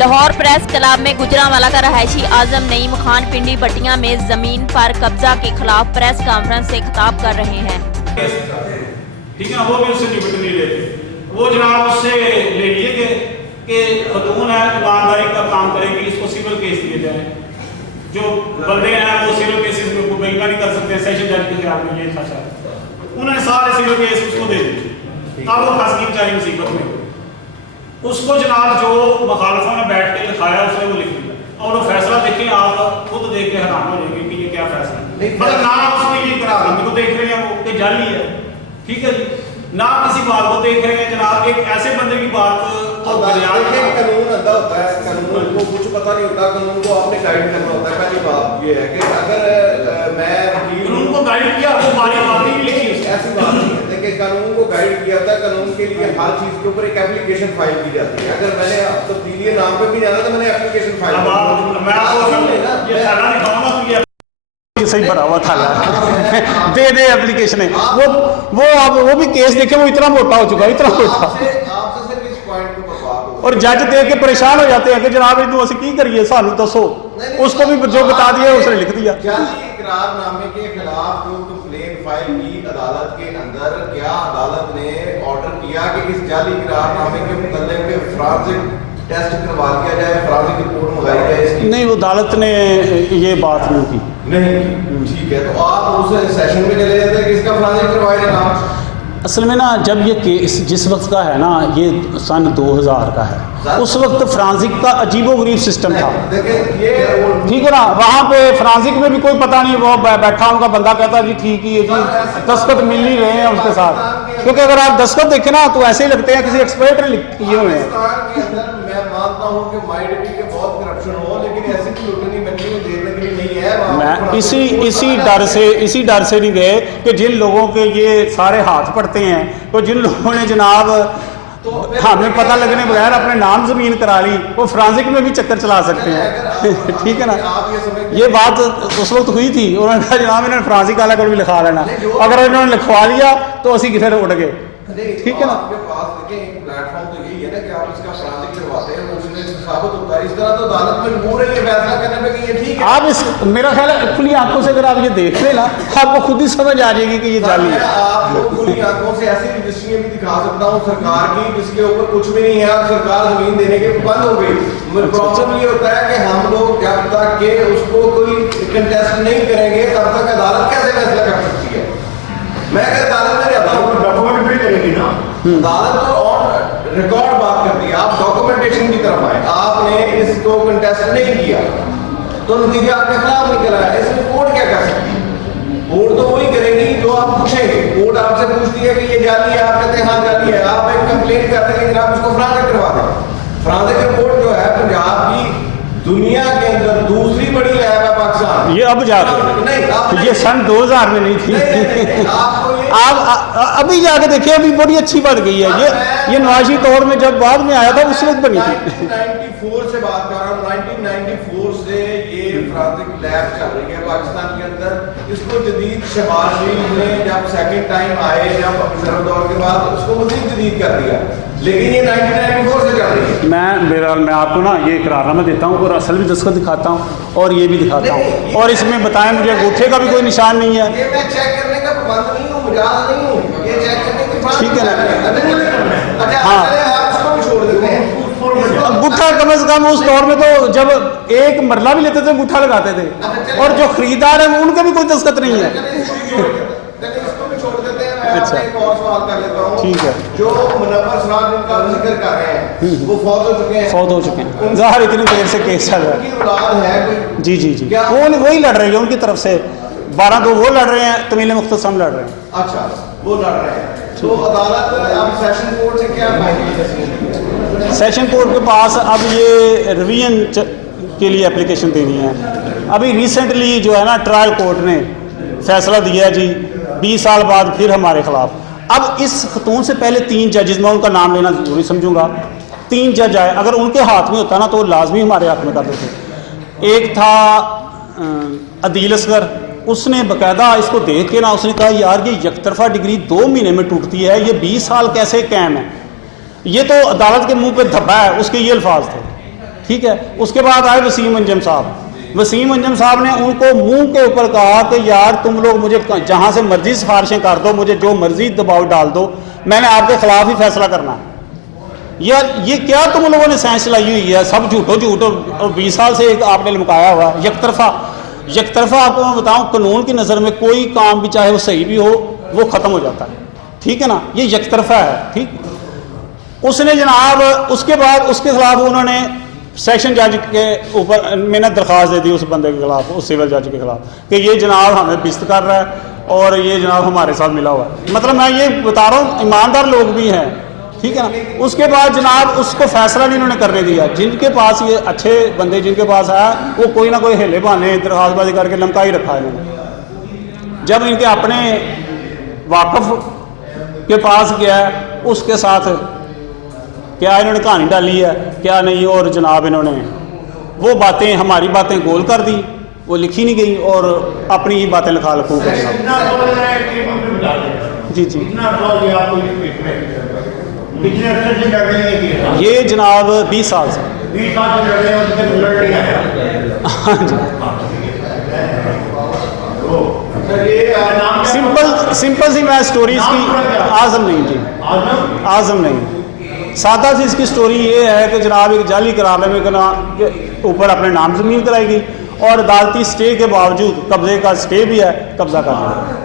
Lahore press club में गुजरांवाला का रहायशी आजम नईम खान पिंडी बटिया में जमीन पर कब्जा के खिलाफ प्रेस कॉन्फ्रेंस से खिताब कर रहे हैं। ठीक है ना, वो भी उससे निपट नहीं लेते। वो जनाब उससे ले लिए कि खतून है, ईमानदारी का काम करेंगी, इसको सिविल केस दिए जाए। जो बंदे हैं वो सिविल केसेस में बेईमानी कर सकते हैं, सेशन जज के खिलाफ में ये था शायद। उन्होंने सारे सिविल केस उसको दे दिए। अब वो फंस गई बेचारी मुसीबत में। उसको जनाब जो मुखालफों ने बैठ के लिखाया उसने वो लिख दिया, और वो फैसला देखें, आप खुद देख के हैरान हो जाएंगे कि ये क्या फैसला है। मतलब ना उसने ये करारनामे को देख रहे हैं वो कि जाली है, ठीक है जी, ना किसी बात को देख रहे हैं जनाब। एक ऐसे बंदे की बात तो कानून अंधा होता है, कानून को कुछ पता नहीं होता, कानून को आपने गाइड करना होता है। पहली बात ये है कि अगर मैं कानून को गाइड किया वो हमारी बात ही लिखी, ऐसी बात नहीं है। देखिए कानून को गाइड किया था, कानून के लिए हर चीज के ऊपर एक एप्लीकेशन फाइल की जाती है। अगर मैंने तब्दीली नाम पे भी जाना तो मैंने एप्लीकेशन फाइल मैं आपको ये थाना दिखाऊंगा तो ये सही भरा हुआ था दे दे एप्लीकेशन है वो भी केस देखे, वो इतना मोटा हो चुका है, इतना मोटा। आपसे सिर्फ इस पॉइंट को बर्बाद और जज देख के परेशान हो जाते हैं कि जनाब तू असं की करिए, सानू दसो। उसको भी जो बता दिया उसने लिख दिया। जाली इकरारनामे के खिलाफ जो कंप्लेन फाइल की अदालत के अंदर, क्या अदालत ने ऑर्डर किया कि इस जाली इकरारनामे के मुतल्लिक फॉरेंसिक टेस्ट करवा दिया जाए, फॉरेंसिक रिपोर्ट मंगाई जाए इसकी? नहीं, वो अदालत ने ये बात नहीं की। नहीं, ठीक है, तो आप उस सेशन में चले जाते हैं कि इसका फॉरेंसिक करवाया जाए। असल में ना जब ये केस जिस वक्त का है ना, ये सन 2000 का है, उस वक्त फ्रांसिक का अजीबोगरीब सिस्टम था, ठीक है ना। वहाँ पे फ्रांसिक में भी कोई पता नहीं, वो बैठा उनका बंदा कहता जी ठीक ही है जी, दस्तखत मिल ही रहे हैं उसके साथ, क्योंकि अगर आप दस्तखत देखें ना तो ऐसे ही लगते हैं किसी एक्सपर्ट ने किए हुए हैं। मैं मानता हूँ कि माइंड भी के बहुत करप्शन हो, लेकिन ऐसी कोई लुटनी बननी देने के लिए नहीं है। मैं इसी डर से नहीं गए कि जिन लोगों के ये सारे हाथ पड़ते हैं, तो जिन लोगों ने जनाब हमें पता लगने बगैर अपने नाम जमीन करा ली, वो फ्रांसिक में भी चक्कर चला सकते हैं ठीक है ना। ये बात उस वक्त हुई थी, उन्होंने कहा जनाब इन्होंने फ्रांसिक वाला को भी लिखा लेना, अगर इन्होंने लिखवा लिया तो असी फिर उड़ गए, ठीक है ना। आपके पास देखें प्लेटफॉर्म तो यही है ना कि आप इसका फ्रांसिक करवाते हैं, उसमें साबित होता है। इस तरह तो अदालत में मजबूर है ये फैसला करने पे कि ये ठीक है। आप इस मेरा ख्याल है खुली आंखों से अगर आप ये देख लें ना, आपको खुद ही समझ आ जाएगी कि ये जाली है। आपको खुली आंखों से ऐसी रजिस्ट्रियां भी दिखा सकता हूँ सरकार की जिसके ऊपर कुछ भी नहीं है, अब सरकार जमीन देने के बंद हो गई। प्रॉब्लम ये होता है कि हम लोग जब तक के उसको कोई कंटेस्ट नहीं करेंगे तब तक अदालत कैसे फैसला कर सकती है। मैं अगर अदालत में जाता हूँ डॉक्यूमेंट भी करेगी ना, अदालत तो ऑन रिकॉर्ड बात करती है। आप डॉक्यूमेंटेशन की तरफ आए, आपने इसको कंटेस्ट नहीं किया तो नतीजा आपके खिलाफ निकल आया। इसमें कोर्ट क्या कर सकती है? कोर्ट तो वही करेगी जो आप पूछेंगे। कोर्ट आपसे पूछती है कि ये जाली है, आप कहते हैं हाँ जाली है, आप एक कंप्लेंट करते हैं कि आप उसको फ्रांसिक करवा दें। फ्रांसिक रिपोर्ट जो है पंजाब की दुनिया के अंदर दूसरी बड़ी लैब है पाकिस्तान। ये अब जाके नहीं, ये सन 2000 में नहीं थी। आप अभी जाके देखिए, अभी बड़ी अच्छी बन गई है। ये नवाशी तौर में जब बाद में आया था उस वक्त बनी थी। 1994 से बात कर रहा हूँ, 1994 से ये फ्रांसिक लैब चल रही है पाकिस्तान के अंदर। इसको जदीद शहबाज शरीफ ने जब सेकंड टाइम आए, जब अफसर दौर के बाद उसको मजीद जदीद कर दिया, लेकिन ये 1994 से चल रही है। मैं आपको ना ये इकरारनामा देता हूँ और असल भी दस्तखत दिखाता हूँ और ये भी दिखाता हूँ, और इसमें बताएं मुझे अंगूठे का भी कोई निशान नहीं है। ये मैं चेक करने का पाबंद नहीं हूँ, मजाज नहीं हूँ, ये चेक करने की बात ठीक है ना। अच्छा हाँ, आप इसको भी छोड़ देते हैं। अंगूठा कम से कम उस दौर में तो जब एक मरला भी लेते थे अंगूठा लगाते थे, और जो खरीदार है उनका भी कोई दस्तखत नहीं है। अच्छा, एक और सवाल कर लेता हूँ। ठीक है। जो मुनव्वर साहब जिनका जिक्र कर रहे हैं वो फौत हो चुके हैं। ज़ाहिर इतनी देर से केस चल रहा है। उनकी औलाद है कोई? जी वो वही लड़ रही है उनकी तरफ से, 12-2 वो लड़ रहे हैं, तमील मुख्तसम लड़ रहे हैं। अच्छा, वो लड़ रहे हैं। तो अदालत अब सेशन कोर्ट से क्या फाइनल? सेशन कोर्ट के पास अब ये रिवीजन के लिए एप्लीकेशन देनी है। अभी रिसेंटली जो है ना ट्रायल कोर्ट ने फैसला दिया जी 20 साल बाद फिर हमारे खिलाफ। अब इस खतून से पहले 3 जजेस, मैं उनका नाम लेना जरूरी समझूंगा, 3 जज आए, अगर उनके हाथ में होता ना तो वो लाजमी हमारे हाथ में करते थे। एक था अदील असगर, उसने बाकायदा इसको देख के ना उसने कहा यार ये यकतरफा डिग्री 2 महीने में टूटती है, ये 20 साल कैसे कायम है। ये तो अदालत के मुंह पे धब्बा है, उसके ये अल्फाज थे, ٹھیک ہے. اس کے بعد آئے وسیم انجم صاحب. وسیم انجم صاحب نے ان کو منہ کے اوپر کہا کہ یار تم لوگ مجھے جہاں سے مرضی سفارشیں کر دو, مجھے جو مرضی دباؤ ڈال دو, میں نے آپ کے خلاف ہی فیصلہ کرنا ہے. یار یہ کیا تم لوگوں نے سائنس لائی ہوئی ہے, سب جھوٹو جھوٹ, اور 20 سال سے ایک آپ نے لمکایا ہوا ہے یک طرفہ. آپ کو میں بتاؤں قانون کی نظر میں کوئی کام بھی چاہے وہ صحیح بھی ہو وہ ختم ہو جاتا ہے, ٹھیک ہے نا, یہ یک طرفہ ہے. ٹھیک, اس نے جناب اس کے بعد اس کے خلاف انہوں نے سیشن جج کے اوپر میں نے درخواست دے دی اس بندے کے خلاف, اس سول جج کے خلاف, کہ یہ جناب ہمیں پست کر رہا ہے اور یہ جناب ہمارے ساتھ ملا ہوا ہے. مطلب میں یہ بتا رہا ہوں ایماندار لوگ بھی ہیں, ٹھیک ہے نا. اس کے بعد جناب اس کو فیصلہ نہیں انہوں نے کرنے دیا. جن کے پاس یہ اچھے بندے جن کے پاس آیا وہ کوئی نہ کوئی ہیلے بہانے درخواست بازی کر کے لمکا ہی رکھا ہے انہوں نے. جب ان کے اپنے واقف کے پاس گیا ہے اس کے ساتھ کیا انہوں نے کہانی ڈالی ہے کیا نہیں, اور جناب انہوں نے وہ باتیں ہماری باتیں گول کر دی, وہ لکھی نہیں گئی اور اپنی ہی باتیں لکھا لکھو کر. جی جی یہ جناب 20 سال سے. ہاں جی, سمپل سی میں سٹوری اس کی اعظم نہیں جی, اعظم نہیں, سادہ سی اس کی سٹوری یہ ہے کہ جناب ایک جعلی قرارنامے میں اوپر اپنے نام زمین کرائی گئی اور عدالتی سٹے کے باوجود قبضے کا سٹے بھی ہے, قبضہ کر لیا.